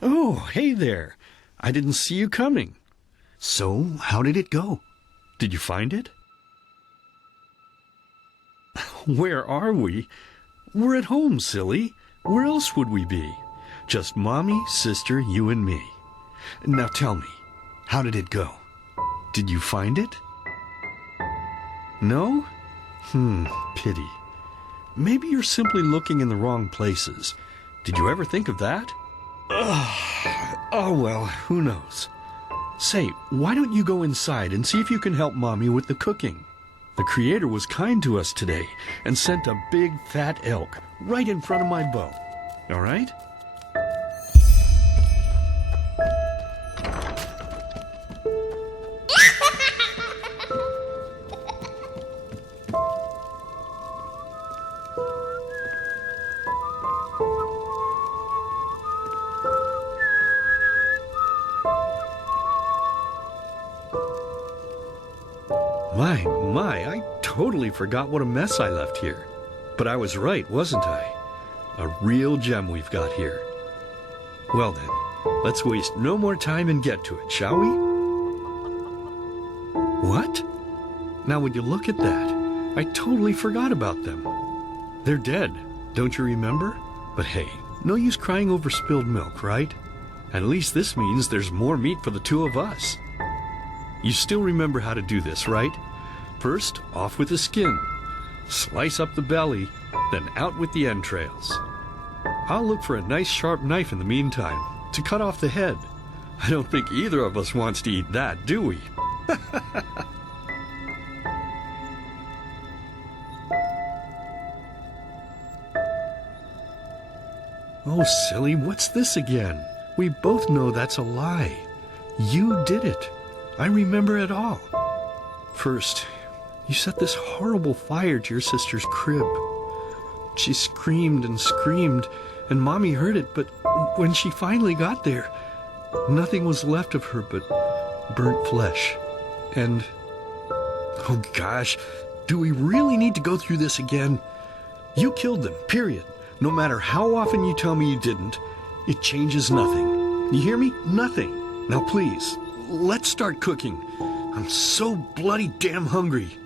Oh, hey there. I didn't see you coming. So, how did it go? Did you find it? Where are we? We're at home, silly. Where else would we be? Just Mommy, sister, you and me. Now tell me, how did it go? Did you find it? No? Pity. Maybe you're simply looking in the wrong places. Did you ever think of that? Oh, well, who knows? Say, why don't you go inside and see if you can help Mommy with the cooking? The Creator was kind to us today and sent a big fat elk right in front of my bow. All right? I totally forgot what a mess I left here. But I was right, wasn't I? A real gem we've got here. Well then, let's waste no more time and get to it, shall we? What? Now when you look at that, I totally forgot about them. They're dead, don't you remember? But hey, no use crying over spilled milk, right? At least this means there's more meat for the two of us. You still remember how to do this, right? First, off with the skin. Slice up the belly, then out with the entrails. I'll look for a nice sharp knife in the meantime to cut off the head. I don't think either of us wants to eat that, do we? Oh, silly, what's this again? We both know that's a lie. You did it. I remember it all. First, you set this horrible fire to your sister's crib. She screamed and screamed, and Mommy heard it, but when she finally got there, nothing was left of her but burnt flesh. And, oh gosh, do we really need to go through this again? You killed them, period. No matter how often you tell me you didn't, it changes nothing. You hear me? Nothing. Now please, let's start cooking. I'm so bloody damn hungry.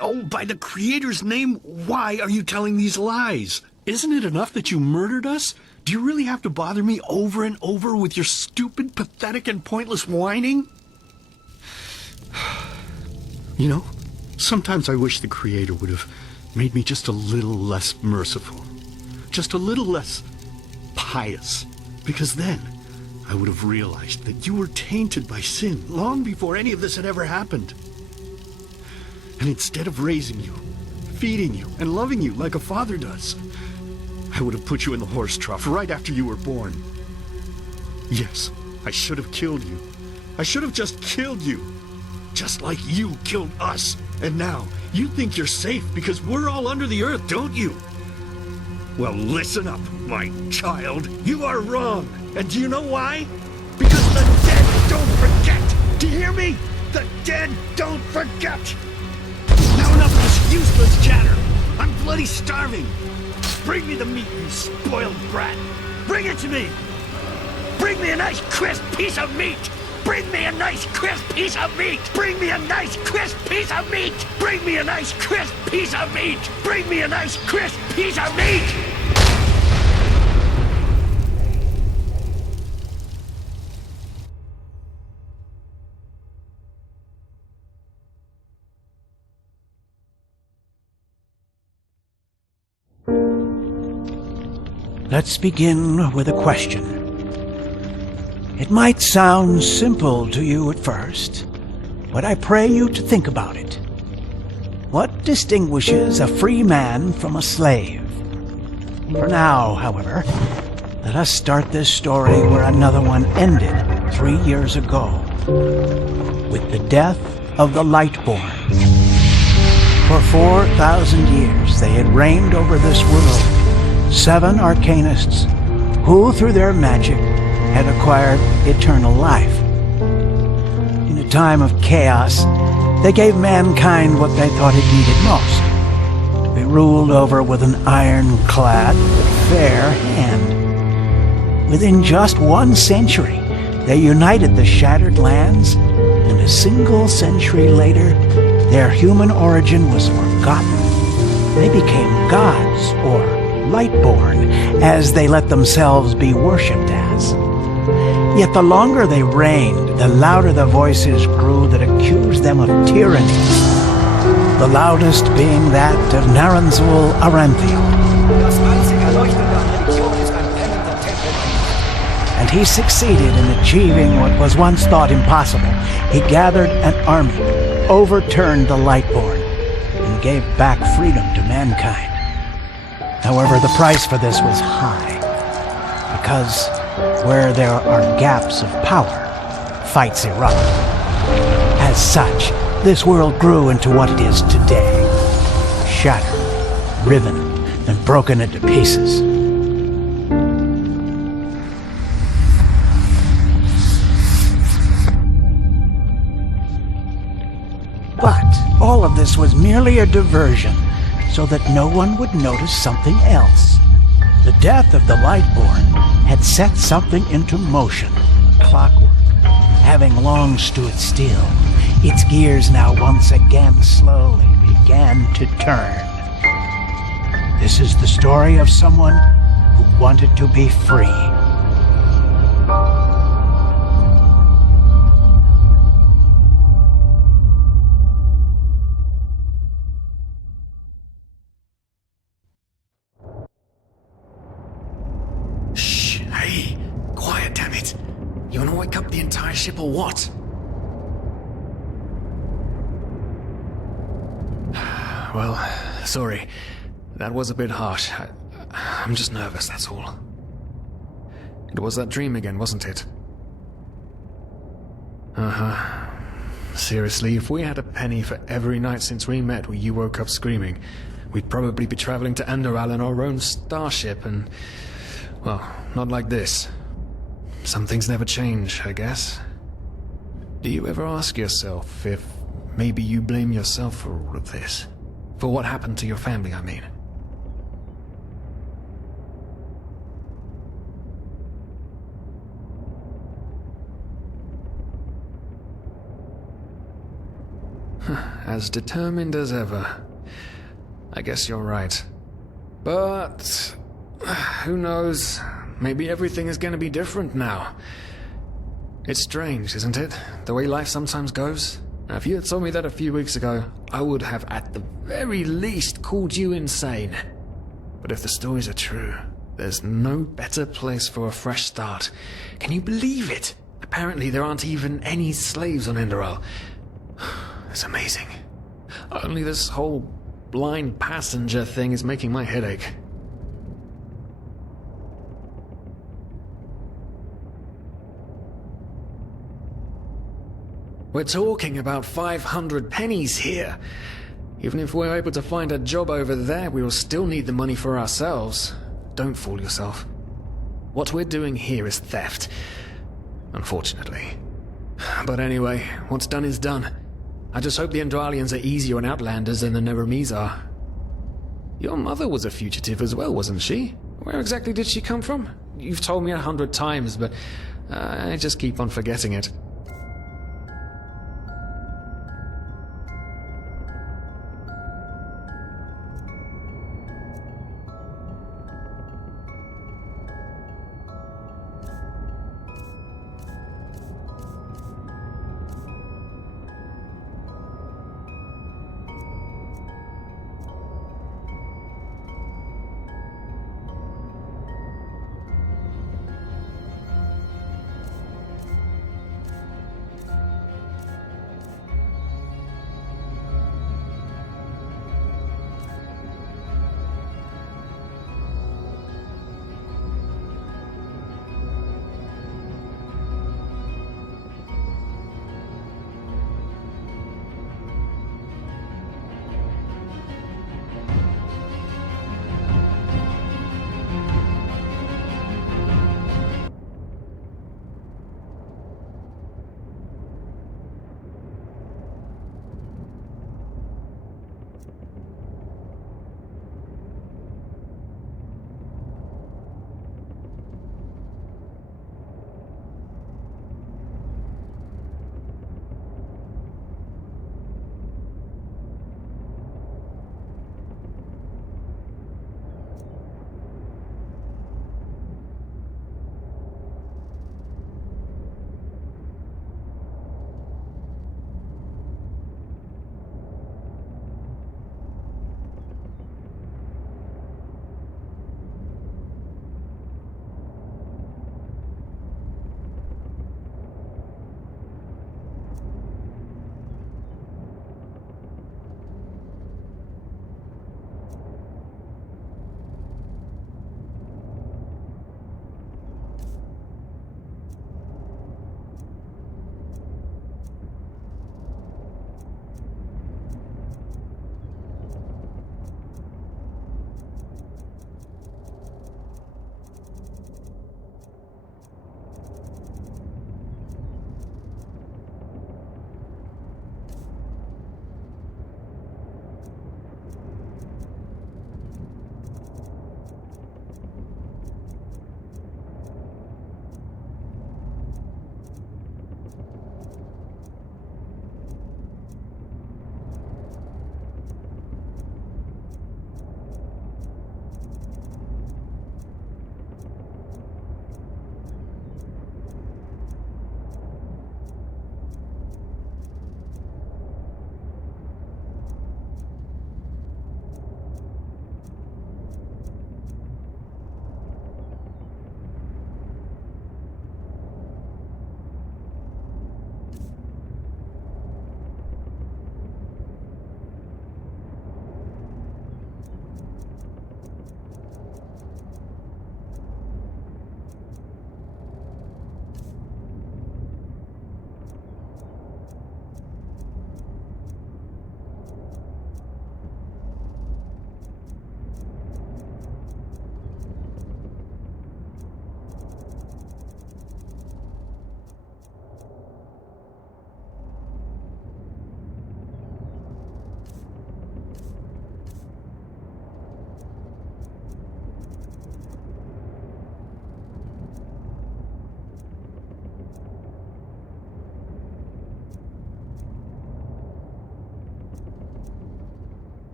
Oh, by the Creator's name, why are you telling these lies? Isn't it enough that you murdered us? Do you really have to bother me over and over with your stupid, pathetic, and pointless whining? You know, sometimes I wish the Creator would have made me just a little less merciful. Just a little less pious. Because then I would have realized that you were tainted by sin long before any of this had ever happened. And instead of raising you, feeding you, and loving you like a father does, I would have put you in the horse trough right after you were born. Yes, I should have killed you. I should have just killed you. Just like you killed us. And now, you think you're safe because we're all under the earth, don't you? Well, listen up, my child. You are wrong. And do you know why? Because the dead don't forget. Do you hear me? The dead don't forget. Now enough of this useless chatter. I'm bloody starving. Bring me the meat, you spoiled brat. Bring it to me. Bring me a nice crisp piece of meat. Bring me a nice crisp piece of meat. Bring me a nice crisp piece of meat. Bring me a nice crisp piece of meat. Bring me a nice crisp piece of meat. Let's begin with a question. It might sound simple to you at first, but I pray you to think about it. What distinguishes a free man from a slave? For now, however, let us start this story where another one ended 3 years ago, with the death of the Lightborn. For 4,000 years they had reigned over this world, 7 arcanists who, through their magic, had acquired eternal life. In a time of chaos, they gave mankind what they thought it needed most, to be ruled over with an ironclad but fair hand. Within just 1 century, they united the shattered lands, and a single century later, their human origin was forgotten. They became gods, or Lightborn, as they let themselves be worshipped as. Yet the longer they reigned, the louder the voices grew that accused them of tyranny, the loudest being that of Naranzul Aranthiel. And he succeeded in achieving what was once thought impossible. He gathered an army, overturned the Lightborn, and gave back freedom to mankind. However, the price for this was high, because where there are gaps of power, fights erupt. As such, this world grew into what it is today, shattered, riven, and broken into pieces. But all of this was merely a diversion, so that no one would notice something else. The death of the Lightborn had set something into motion, clockwork. Having long stood still, its gears now once again slowly began to turn. This is the story of someone who wanted to be free. Ship or what? Well, sorry. That was a bit harsh. I'm just nervous, that's all. It was that dream again, wasn't it? Uh-huh. Seriously, if we had a penny for every night since we met where you woke up screaming, we'd probably be traveling to Enderal in our own starship and... well, not like this. Some things never change, I guess. Do you ever ask yourself if maybe you blame yourself for all of this? For what happened to your family, I mean? As determined as ever. I guess you're right. But... who knows? Maybe everything is going to be different now. It's strange, isn't it? The way life sometimes goes. Now, if you had told me that a few weeks ago, I would have at the very least called you insane. But if the stories are true, there's no better place for a fresh start. Can you believe it? Apparently there aren't even any slaves on Enderal. It's amazing. Only this whole blind passenger thing is making my head ache. We're talking about 500 pennies here. Even if we're able to find a job over there, we will still need the money for ourselves. Don't fool yourself. What we're doing here is theft. Unfortunately. But anyway, what's done is done. I just hope the Endralians are easier on Outlanders than the Neremes are. Your mother was a fugitive as well, wasn't she? Where exactly did she come from? You've told me 100 times, but I just keep on forgetting it.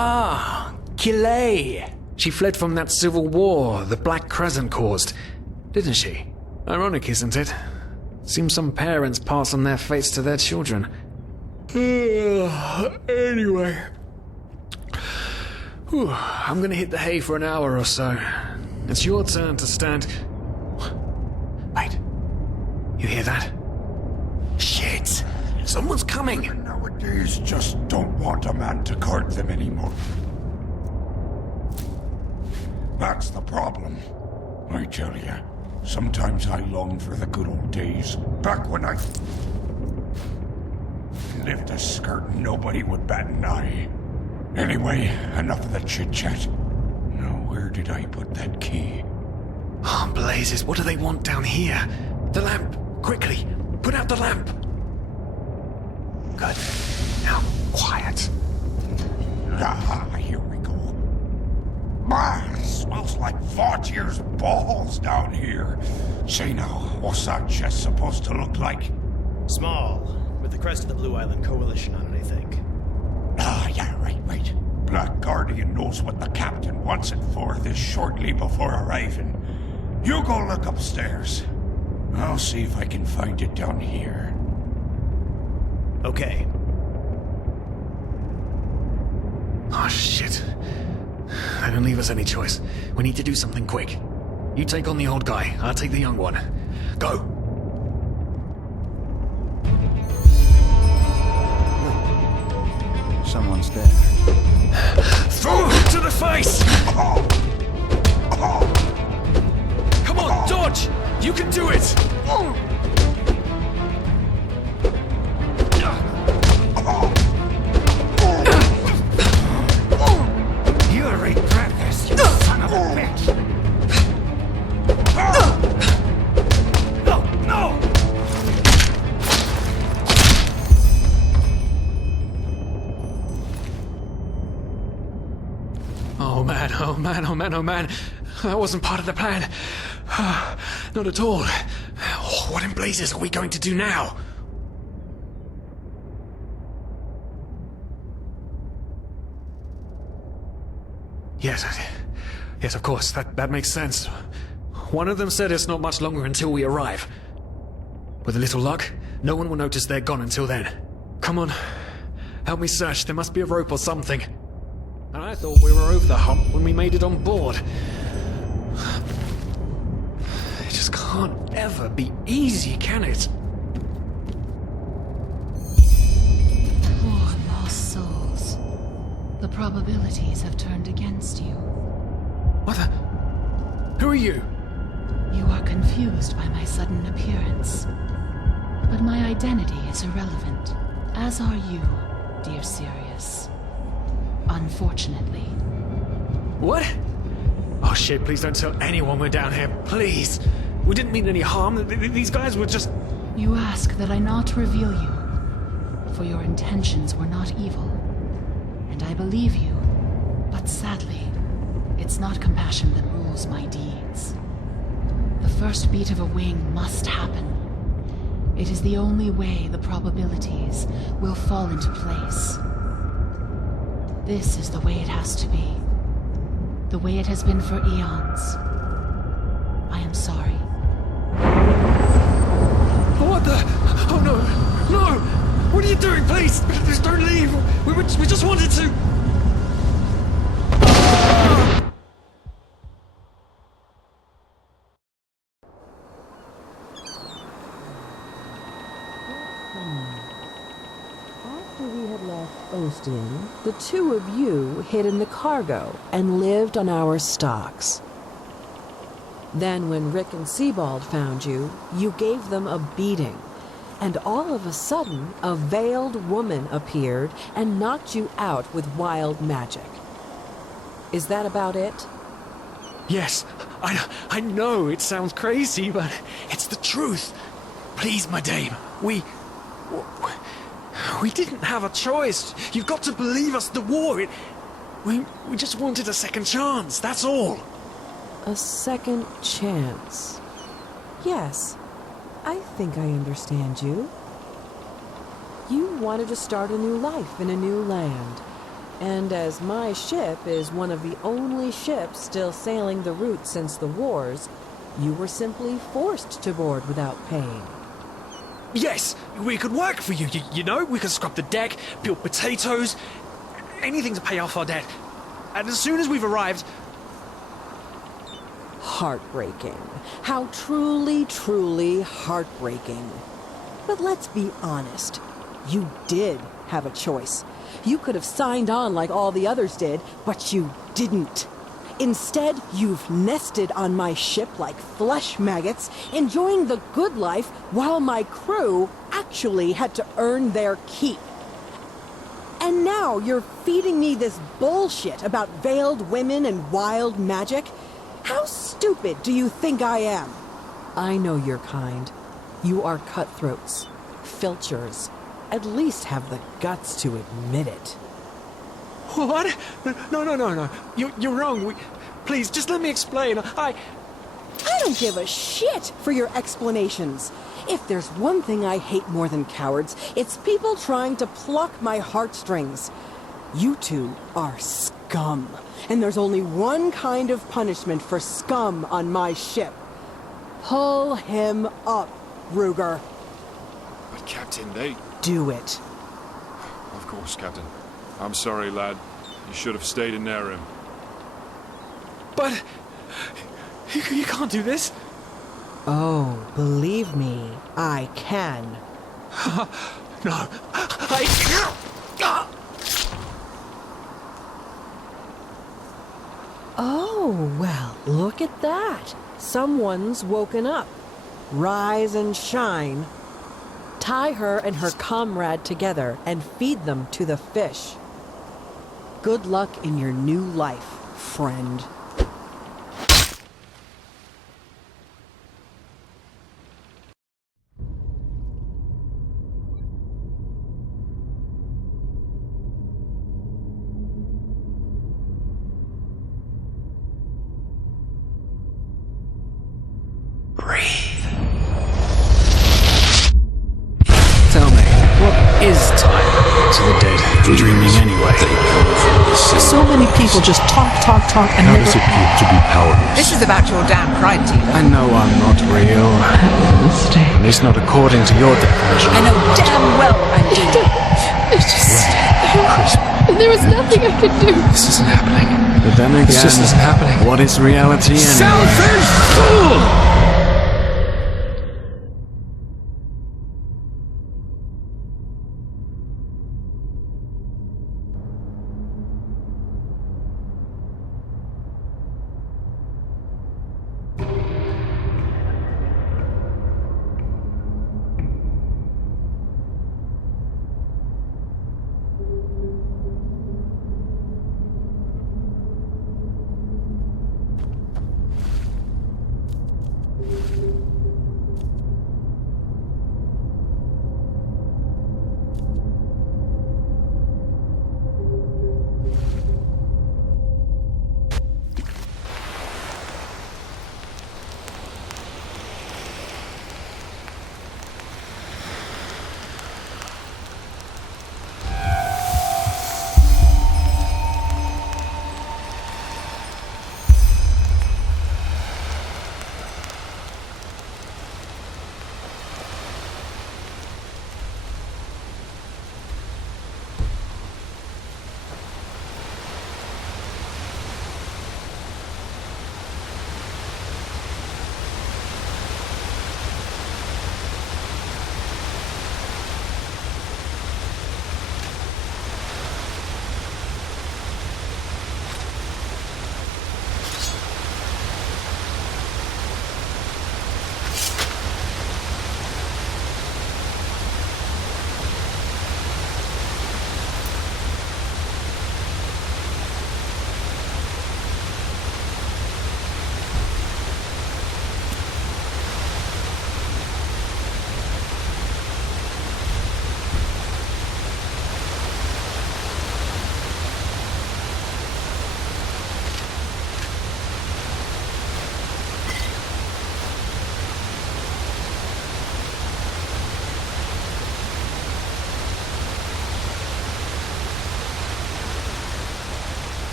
Ah, Kilay. She fled from that civil war the Black Crescent caused, didn't she? Ironic, isn't it? Seems some parents pass on their fates to their children. Anyway. Whew, I'm gonna hit the hay for an hour or so. It's your turn to stand... Wait. You hear that? Shit! Someone's coming! Nowadays just don't want a man to guard them anymore. That's the problem. I tell you, sometimes I long for the good old days, back when I lived a skirt nobody would bat an eye. Anyway, enough of the chit-chat. Now, where did I put that key? Oh, blazes, what do they want down here? The lamp! Quickly! Put out the lamp! Good. Now, quiet. Ah, here we go. Man, smells like 40 years balls down here. Say now, what's that chest supposed to look like? Small, with the crest of the Blue Island Coalition on it, I think. Ah, yeah, right. Black Guardian knows what the captain wants it for this shortly before arriving. You go look upstairs. I'll see if I can find it down here. Okay. Oh, shit. They don't leave us any choice. We need to do something quick. You take on the old guy, I'll take the young one. Go! Someone's there. Throw him to the face! Come on, dodge! You can do it! You regret this, you son of a bitch! No! Oh man. That wasn't part of the plan. Not at all. What in blazes are we going to do now? Yes, of course. That makes sense. One of them said it's not much longer until we arrive. With a little luck, no one will notice they're gone until then. Come on. Help me search. There must be a rope or something. And I thought we were over the hump when we made it on board. It just can't ever be easy, can it? Poor lost souls. The probabilities have turned against you. What the... Who are you? You are confused by my sudden appearance. But my identity is irrelevant, as are you, dear Sirius. Unfortunately. What? Oh shit, please don't tell anyone we're down here, please. We didn't mean any harm. These guys were just... You ask that I not reveal you, for your intentions were not evil. And I believe you, but sadly, it's not compassion that rules my deeds. The first beat of a wing must happen. It is the only way the probabilities will fall into place. This is the way it has to be. The way it has been for eons. I am sorry. What the... Oh no! No! What are you doing? Please! Please don't leave! We just wanted to... After we had left Ostian, the two of you hid in the cargo and lived on our stocks. Then when Rick and Sebald found you, you gave them a beating. And all of a sudden, a veiled woman appeared and knocked you out with wild magic. Is that about it? Yes, I know it sounds crazy, but it's the truth. Please, my dame, we didn't have a choice. You've got to believe us, the war, we just wanted a second chance, that's all. A second chance. Yes, I think I understand you. You wanted to start a new life in a new land. And as my ship is one of the only ships still sailing the route since the wars, you were simply forced to board without paying. Yes, we could work for you, you know? We could scrub the deck, peel potatoes, anything to pay off our debt. And as soon as we've arrived... Heartbreaking. How truly, truly heartbreaking. But let's be honest. You did have a choice. You could have signed on like all the others did, but you didn't. Instead, you've nested on my ship like flesh maggots, enjoying the good life while my crew actually had to earn their keep. And now you're feeding me this bullshit about veiled women and wild magic? How stupid do you think I am? I know your kind. You are cutthroats, filchers. At least have the guts to admit it. What? No. You're wrong. Please, just let me explain. I don't give a shit for your explanations. If there's one thing I hate more than cowards, it's people trying to pluck my heartstrings. You two are scum. And there's only one kind of punishment for scum on my ship. Pull him up, Ruger. But Captain, they... Do it. Of course, Captain. I'm sorry, lad. You should have stayed in their room. But... You can't do this. Oh, believe me, I can. No. Oh, well, look at that. Someone's woken up. Rise and shine. Tie her and her comrade together and feed them to the fish. Good luck in your new life, friend. Tell me, what is time? To the dead, dreaming anyway. So many people just talk, and How never... does it feel to be powerless? This is about your damn pride, Tina. I know I'm not real. At least not according to your definition. I know damn well I'm doing. It's just... There was nothing I could do. This isn't happening. But then again, this just isn't happening. What is reality anyway? Selfish fool!